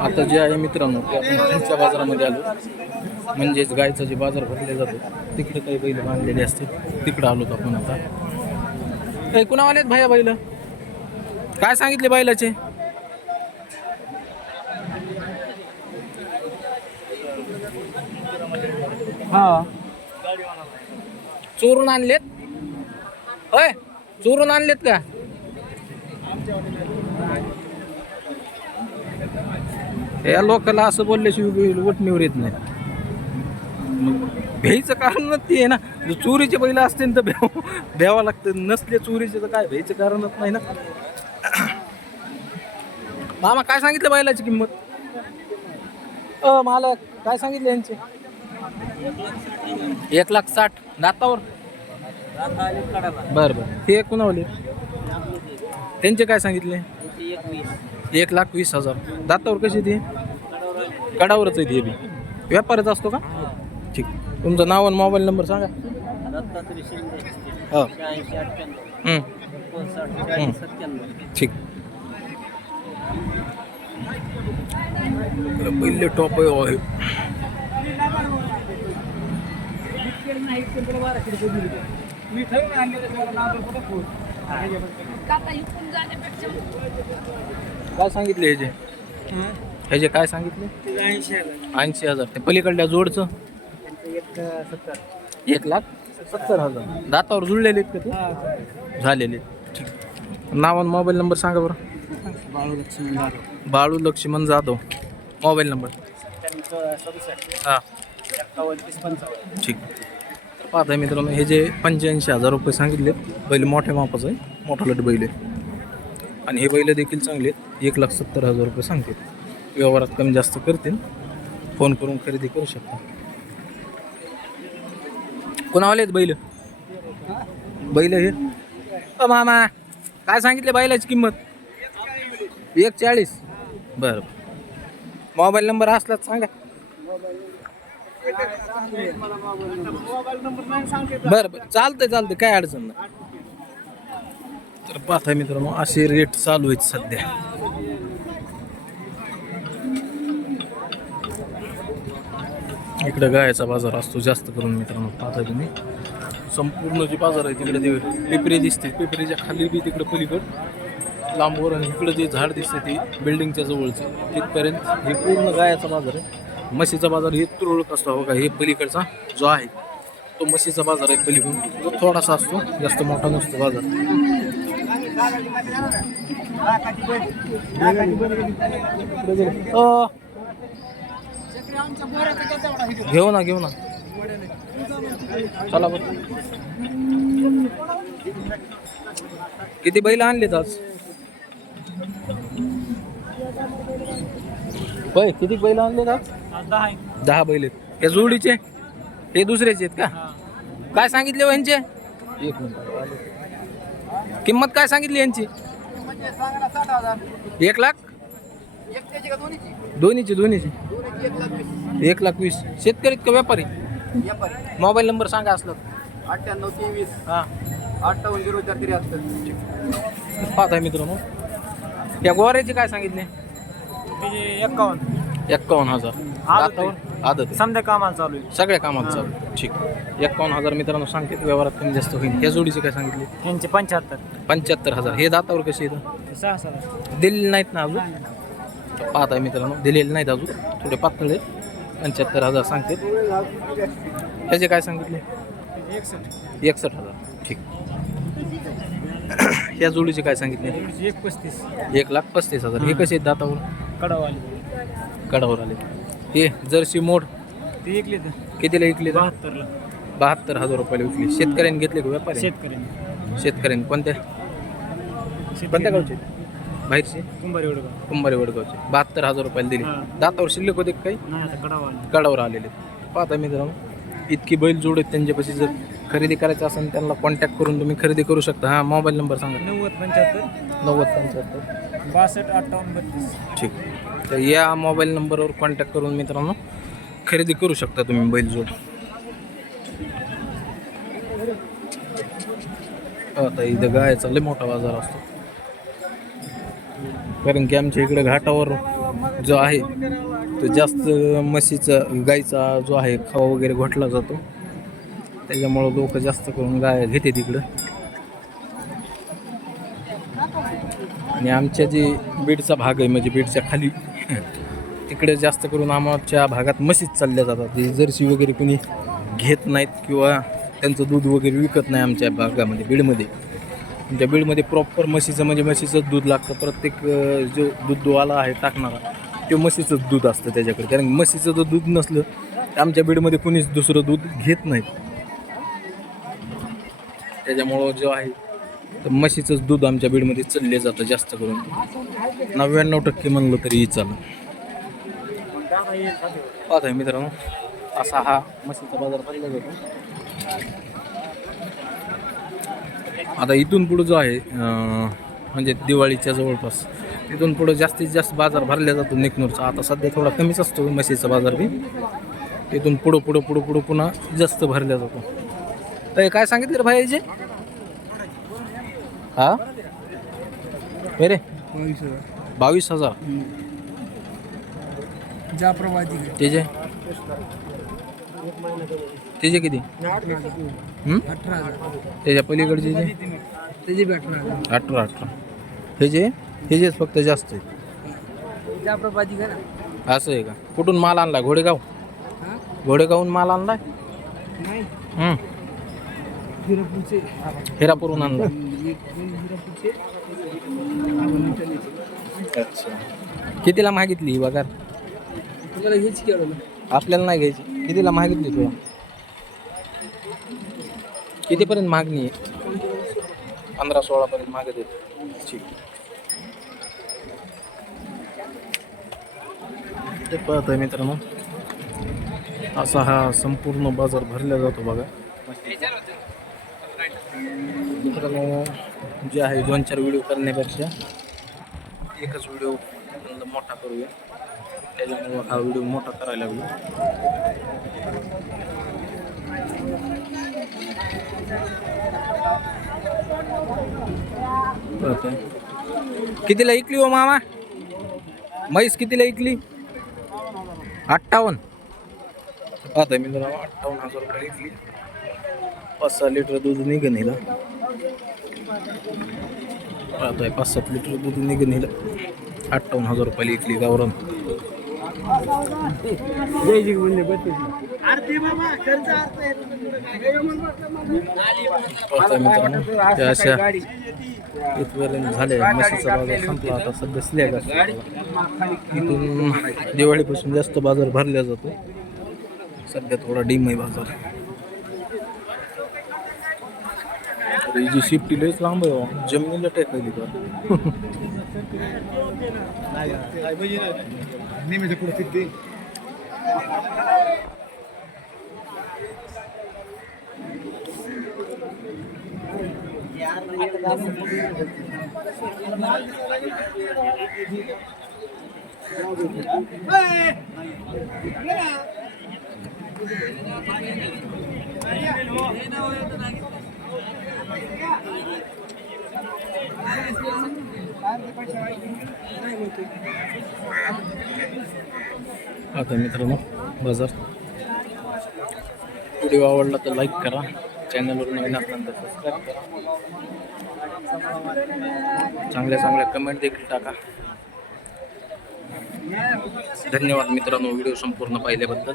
आता जे आहे मित्रांनो ते आपण खालच्या बाजारामध्ये आलो. म्हणजेच गायचा जे बाजार भरले जातो तिकडे काही बैल बांधलेले असते तिकडं आलो आपण आता. काही कुणा आहेत भाया बैल? काय सांगितले बैलाचे? हा. चोरून आणलेत? होय चोरून आणलेत का? या लोकांना असं बोलल्याशिवाय वटणीवर येत नाही. मग भ्यायचं कारणच ते आहे ना. जर चोरीचे बैल असतील तर भ्याव भ्यावं लागतं. नसले चोरीचे तर काय भ्यायचं कारणच नाही ना. मामा काय सांगितलं बैलाची किंमत? अ मला काय सांगितलं यांचे? एक लाख साठ. दातावर? बरं बरं. ते कुणावले? त्यांचे काय सांगितले? एक लाख वीस हजार. दातावर कशी ती? कडावरच आहे ती बी. व्यापारच असतो का? ठीक. तुमचं नाव आणि मोबाईल नंबर सांगा. हो. हां. ठीक. पहिले टॉप आहे हो काय सांगितले ह्याचे ह्याचे काय सांगितले? ऐंशी हजार. ते पलीकडल्या जोडचं? एक लाख? सत्तर हजार. दातावर जुळलेले आहेत का ते? झालेले. नाव आणि मोबाईल नंबर सांगा बरं. बाळू लक्ष्मण जाधव. Mobile number. हां. ठीक. पाहता आहे मित्रांनो हे जे पंच्याऐंशी हजार रुपये सांगितले बैल मोठ्या मापाचं आहे मोठा लट बैल आहे. आणि हे बैल देखील चांगले आहेत एक लाख सत्तर हजार रुपये सांगतील. व्यवहारात कमी जास्त करतील फोन करून खरेदी करू शकता कोणावाले आहेत बैल? बैल हे? अ मामा काय सांगितले बैलाची किंमत? एक चाळीस. बरं. मोबाईल नंबर असलाच सांगा. बरं बरं. चालतंय चालतंय. काय अडचण नाही. तर पाहता मित्रांनो असे रेट चालू आहेत सध्या. इकडे गायचा बाजार असतो जास्त करून मित्रांनो पाहता तुम्ही. संपूर्ण जे बाजार आहे तिकडे ते पिपरी दिसते. पिपरीच्या खाली बी तिकडे पलीकड. लांबवर आणि इकडे जे झाड दिसते ते बिल्डिंगच्या जवळचं. तिथपर्यंत हे पूर्ण गायाचा बाजार आहे. म्हशीचा बाजार हे तुरळक असतो बघा हे पलीकडचा जो आहे तो म्हशीचा बाजार आहे पलीकडून. तो थोडासा असतो जास्त मोठा नसतो बाजार. अ, घेऊ ना घेऊ ना. चला बघ किती बैल आणलेत आज? होय किती बैल आणलेत आज? दहा बैल आहेत. हे जोडीचे? हे दुसऱ्याचे आहेत का? काय सांगितले हो यांचे? एक मिनिट. किंमत काय सांगितली यांची? एक लाख? दोन्हीची? दोन्हीची एक लाख वीस. शेतकरी का व्यापारी? मोबाईल नंबर सांगा असलं. अठ्ठ्याण्णव तेवीस. हां. अठ्ठावन्न झिरो चार त्र्याहत्तर पाहताय मित्रांनो. या गोऱ्याचे काय सांगितले? एक्कावन्न एक्कावन्न हजार. आदत आहे. समजा कामाला चालू आहे. सगळ्या कामात चालू ठीक. एक्कावन्न हजार मित्रांनो सांगते व्यवहारात कमी जास्त होईल. या जोडीचे काय सांगितले? त्यांचे पंच्याहत्तर. पंच्याहत्तर हजार. हे दातावर कसे येतं सहा सहा दिलेले नाहीत ना अजून? पाहताय मित्रांनो. दिलेले नाहीत अजून. थोडे पातळे पंच्याहत्तर हजार सांगते. ह्याचे काय सांगितले? एकसष्ट. एकसष्ट हजार. ठीक. या जोडीचे काय सांगितले? एक पस्तीस. एक लाख पस्तीस हजार. हे. कसे आहेत दातावर? कडावाली. कडावर आले. हे जर्सी मोड. ते तर. कितीला विकले तर? बहात्तरला. बहात्तर हजार रुपयाला विकली. शेतकऱ्यांनी घेतले का व्यापारी शेतकऱ्यांनी. शेतकऱ्यांनी. कोणत्या? कोणत्या गावचे? बाहेरचे? कुंभारी एवढं कुंभारी वडगावचे. बहात्तर हजार रुपयाला दिले. दातावर शिल्लक होते काही? कडावर आलेले. पाहता मित्रांनो इतकी बैल जोड आहेत त्यांच्यापाशी. जर खरेदी करायचं असेल त्यांना कॉन्टॅक्ट करून तुम्ही खरेदी करू शकता. हां मोबाईल नंबर सांगा. नव्वद पंच्याहत्तर. नव्वद पंच्याहत्तर. बासष्ट अठ्ठावन्न बत्तीस. ठीक. तर या मोबाईल नंबरवर कॉन्टॅक्ट करून मित्रांनो खरेदी करू शकता तुम्ही बैलजोड आता इथं गायचा लय मोठा बाजार असतो. कारण की आमच्या इकडे घाटावर जो आहे तो जास्त म्हशीचा गाईचा जो आहे खावा वगैरे घोटला जातो. त्याच्यामुळं लोक जास्त करून गाय घेते तिकडं. आणि आमच्या जे बीडचा भाग आहे म्हणजे बीडच्या खाली तिकडे जास्त करून आमच्या भागात म्हशीच चालल्या जातात. जर्सी वगैरे कोणी घेत नाहीत किंवा त्यांचं दूध वगैरे विकत नाही आमच्या भागामध्ये बीडमध्ये. आमच्या बीडमध्ये प्रॉपर म्हशीचं म्हणजे म्हशीचंच दूध लागतं. प्रत्येक जो दूधवाला आहे टाकणारा तो म्हशीचंच दूध असतं त्याच्याकडे. कारण म्हशीचं जर दूध नसलं तर आमच्या बीडमध्ये कोणीच दुसरं दूध घेत नाहीत. त्याच्यामुळं जो आहे तर म्हशीचंच दूध आमच्या बीडमध्ये चढले जातं जास्त करून. नव्याण्णव टक्के म्हणलं तरी चालेल. पाहत आहे मित्रांनो असा हा म्हशीचा बाजार भरला जातो आता इथून पुढं जो आहे म्हणजे दिवाळीच्या जवळपास इथून पुढं जास्तीत जास्त बाजार भरला जातो निकनूरचा. आता सध्या थोडा कमीच असतो म्हशीचा बाजार बी. इथून पुढं पुढं पुढं पुढं पुन्हा जास्त भरला जातो. तर काय सांगितलं रे भाई याचे हा? रे? बावीस हजार. जाप्रवादी त्याचे त्याचे किती? हं? अठरा हजार. त्याच्या पलीकडचे जे? त्याची बी अठरा हजार. अठरा अठरा. हे जे? हे फक्त जास्त आहे. जाप्रवादी का ना. असं आहे का? कुठून माल आणला घोडेगाव? हा? घोडेगावहून माल आणलाय? नाही. हं. हिरापूरचे. हिरापूरहून आणला अच्छा. कितीला मागितली ही बघा तुम्हाला हेच केलं आपल्याला नाही घ्यायची. कितीला मागितली तुला कितीपर्यंत मागणी आहे? पंधरा सोळापर्यंत मागत येते ठीक. ते पाहत आहे मित्रांनो असा हा संपूर्ण बाजार भरला जातो बघा. मित्रांनो जे आहे दोन चार व्हिडिओ करण्यापेक्षा एकच व्हिडिओ मोठा करूया. त्याच्यामुळं हा व्हिडिओ मोठा करायला लागलो. कितीला ऐकली हो मामा? म्हैस कितीला ऐकली? अठ्ठावन्न. आता मी जरा अठ्ठावन्न हजार रुपये ऐकली. पाच सहा लिटर दूध निघन हिला. पाहतोय पाच सात लिटर दूध निघन हिला. अठ्ठावन्न हजार रुपयाला मित्रांनो त्या अशा इथपर्यंत झाले म्हशीचा बाजार संपला. आता सध्या स्लॅग इथून दिवाळीपासून जास्त बाजार भरला जातो. सध्या थोडा डीम आहे. बाजार तर ही जी शिफ्टी लयच लांब आहे हो. जमिनीला टेकायली का आता मित्रांनो बाजार. व्हिडिओ आवडला तर लाईक करा. चॅनलवर नवीन असल्यानंतर सबस्क्राईब करा. चांगल्या चांगल्या कमेंट देखील टाका. धन्यवाद मित्रांनो व्हिडिओ संपूर्ण पाहिल्याबद्दल.